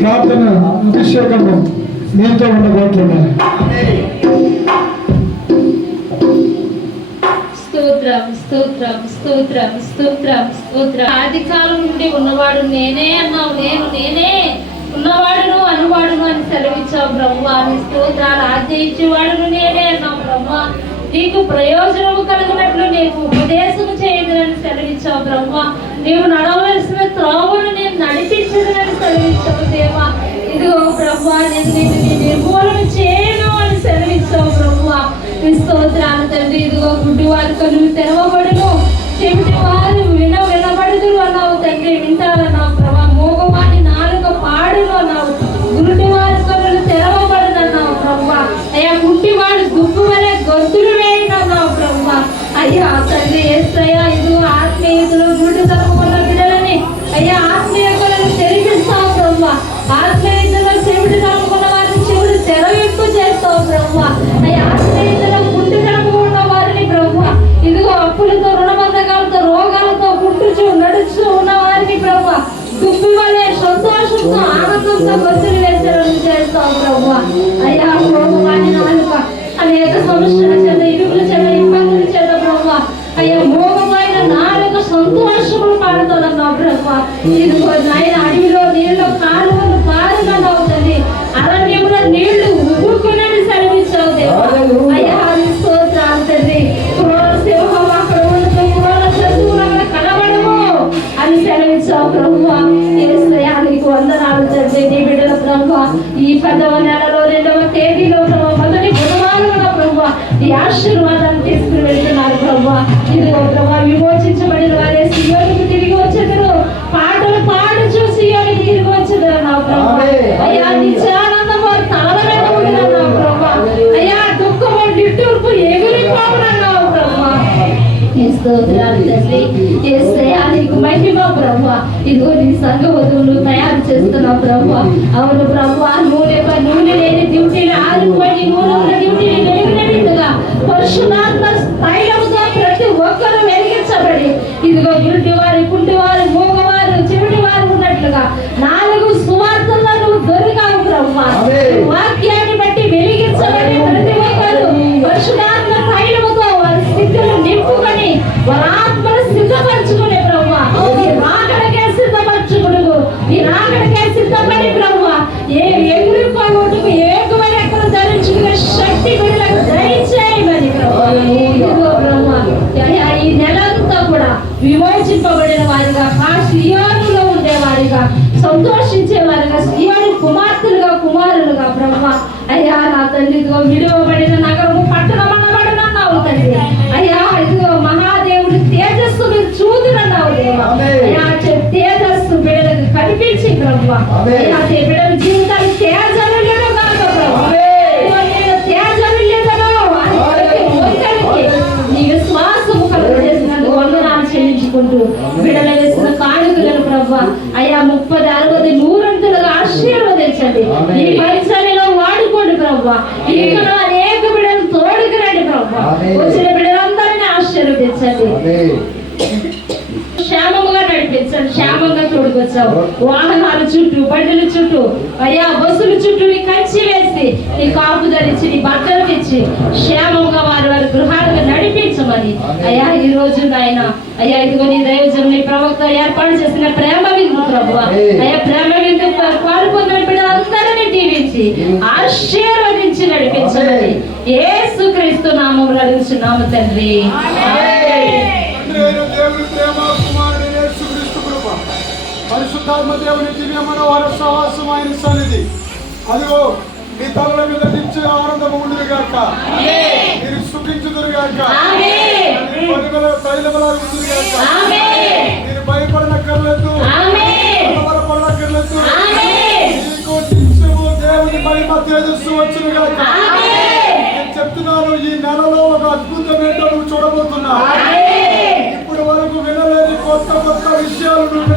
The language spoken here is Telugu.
ప్రార్థన అభిషేకము నీతో ఉండబోతున్నాను. స్తోత్రం స్తోత్రం స్తోత్రం స్తోత్రం స్తోత్రం. ఆది కాలం నుండి ఉన్నవాడు నేనే అన్నావు, నేనే ఉన్నవాడును అనువాడును అని సెలవిచ్చావు బ్రహ్మ. నీ స్తోత్రాలు. ఆజ్ఞ ఇచ్చేవాడును నేనే అన్నావు బ్రహ్మ. నీకు ప్రయోజనము కలిగినట్లు నీకు ఉపదేశము చేయదని సెలవిచ్చావు బ్రహ్మ. నీవు నడవలసిన త్రోవను నేను నడిపించదని సెలవిచ్చావు దేవా. ఇదిగో బ్రహ్మ, నేను నిన్ను నిర్మూలన చేయను అని సెలవిచ్చావు బ్రహ్మ. నీ స్తోత్రాలు తండ్రి. ఇదిగో గుడ్డివారి కనులు తెరవబడును, చెవిటి వారు వినబడుదురు అన్నావు తండ్రి, వింటారన్నావు ప్రభా. మూగవాని నాలుక పాడును అన్నావు, గుడ్డివారి కనులు తెరవబడునన్నావు బ్రహ్మ. అయ్యా గుడ్డివాడు దుప్పు వలె గొంతులు వేయనన్నావు బ్రహ్మ. అయ్యా తండ్రి యేసయ్యా, ఇదిగో ఆత్మీయులు గుడ్డితనం ఉన్న బిడ్డలని అయ్యా ఆత్మీయులను తెరిపిస్తావు బ్రహ్మ. ఆత్మీయులు చెవిటి తనుకున్న వారిని చెవులు తెరవింపు చేస్తావు బ్రహ్మ. అయ్యా ఆత్మీయులు గుడ్డితనం ఉన్న వారిని బ్రహ్మ, ఇదిగో అప్పులతో రుణబంధకాలతో రోగాలతో పుట్టుచు నడుచు ఉన్న వారిని బ్రహ్మ దుప్పి వలె సంతోషంతో ఆనందంతో గొంతులు వేసేవారిని చేస్తావు బ్రహ్మ. అయ్యా మోగవాని నాలుక అనేక సమస్యల చేత ఇరుకుల చేత ఇబ్బందుల చేత బ్రహ్మ అయ్యా మోగమైన నాలుక సంతోషములు పాడుతుందన్నావు బ్రహ్మ. ఇదిగో నాయన అడవిలో నీళ్ళు కాలువలు పారునన్నావు తండ్రి, అరణ్యంలో నీళ్లు ఉబ్బుకునని సెలవిచ్చావు దేవా. అయ్యా స్తోత్రాలు తండ్రి. సింహం అక్కడ ఉండదు, జంతువులు అక్కడ కనబడము అని సెలవిచ్చావు బ్రహ్మ. యేసయ్యా నీకు వందనాలు తండ్రి. నీ బిడ్డల బ్రహ్మ ఈ 10వ నెలలో 2వ తేదీలో మొదటి బుధవారం బ్రహ్మ ఈ ఆశీర్వాదాన్ని తీసుకుని వెళ్తున్నారు బ్రహ్మ. ఇదిగో బ్రహ్మ, విమోచించబడిన వారే సియోనుకు తిరిగి వచ్చేదరు, పాటలు పాడుచు సియోనుకు తిరిగి వచ్చేదరు నా బ్రహ్మ. అయ్యా నిత్యానందం వారు తల మీద ఉండినన్నావు బ్రహ్మ. అయ్యా దుఃఖము నిట్టూర్పు ఎగిరిపోవునన్నావు బ్రహ్మ. స్తోత్రాలు తండ్రి. యేసయ్యా నీకు మహిమ బ్రహ్మ. ఇదిగో నీ సంఘ వధువులు తయారు చేస్తున్నావు బ్రహ్మ. అవును బ్రహ్మ, నూనె లేని డ్యూటీని ఆరిపోయి నూనె ఉన్న డ్యూటీని వెలిగినట్టుగా పరిశుద్ధాత్మ తైలముగా ప్రతి ఒక్కరూ వెలిగించబడి ఇదిగో గుడ్డివారు, కుంటివారు, మూగవారు, చెవిటి వారు ఉన్నట్లుగా 4 సువార్తల్లో నువ్వు దొరికావు బ్రహ్మ. వాక్యాన్ని బట్టి వెలిగించబడి ప్రతి ఒక్కరు పరిశుద్ధాత్మ తైలముతో వారి స్థితిని నింపుకొని వారి ఆత్మను సిద్ధపరచుకునే బ్రహ్మ. నీ రాకడకే సిద్ధపరచుకుడు, నీ రాకడకే సిద్ధపడి బ్రహ్మ ఎగురిపోగొట్టుకు ఏకువని ఎక్కడ ధరించుకునే శక్తి బిడ్డలకు దయచేయమని బ్రహ్మ. ఈ నెలంతా కూడా విమోచింపబడిన వారిగా, సియోనులో ఉండేవారిగా, సంతోషించే వారిగా, సియోను కుమార్తెలుగా, కుమారులుగా బ్రహ్మ. అయ్యా నా తండ్రి, ఇదిగో విడువబడిన నగరము పట్టణమనబడునన్నావు తండ్రి. అయ్యా ఇదిగో మహాదేవుడి తేజస్సు మీరు చూదునన్నావు దేవా. అయ్యా తేజస్సు బిడ్డలకు కనిపించి బ్రహ్మ. అయ్యా బిడ్డల జీవితాలు తేజలులేను కాక బ్రహ్మ. నీ విశ్వాసము కలుగజేసినందుకు వందనాలు చెల్లించుకుంటూ బిడ్డలు వేసిన కానుకలను బ్రహ్మ అయ్యా 30, 60, 100 ఆశీర్వదించండి. ఈ పరిచర్యలో వాడుకోండి బ్రహ్మ. ఇక్కడ అనేక బిడ్డలు తోడుకు రండి బ్రహ్మ. వచ్చిన బిడ్డలందరినీ ఆశీర్వదించండి, క్షేమముగా నడిపించండి, క్షేమంగా తోడు బలపరచావు. వాహనాల చుట్టూ, బండిల చుట్టూ, అయ్యా బస్సుల చుట్టూ నీ కంచి వేసి, నీ కాపుదలిచ్చి, నీ భద్రత ఇచ్చి, క్షేమంగా వారి వారి గృహాలకు నడిపించమని అయ్యా ఈ రోజు నాయన అయ్యా ఇదిగో నీ దైవజనం, నీ ప్రవక్త ఏర్పాటు చేసిన ప్రేమ విందు ప్రభువా, అయ్యా ప్రేమ విందు పాల్గొన్న అందరినీ దీవించి ఆశీర్వదించి నడిపించమని యేసుక్రీస్తు నామములో అడుగుచున్నాము తండ్రి. దేవుని ప్రేమ, కుమారుడు యేసుక్రీస్తు కృప, పరిశుద్ధాత్మ దేవుని దివ్యమైన వారి సహవాసం, ఆయన సన్నిధి అదిగో మీ తలల మీద నిత్య ఆనందం ఉండుగాక, మీరు సుఖించుదురుగాక, తైలములాగుదురుగాక, మీరు భయపడనక్కర్లేదు, పడనక్కర్లేదు, మీకు నిత్యము దేవుని మహిమ తేజస్సు వచ్చునుగాక. నేను చెప్తున్నాను, ఈ నెలలో ఒక అద్భుతం ఏంటో నువ్వు చూడబోతున్నా. ఇప్పటి వరకు వినలేని కొత్త కొత్త విషయాలు నువ్వు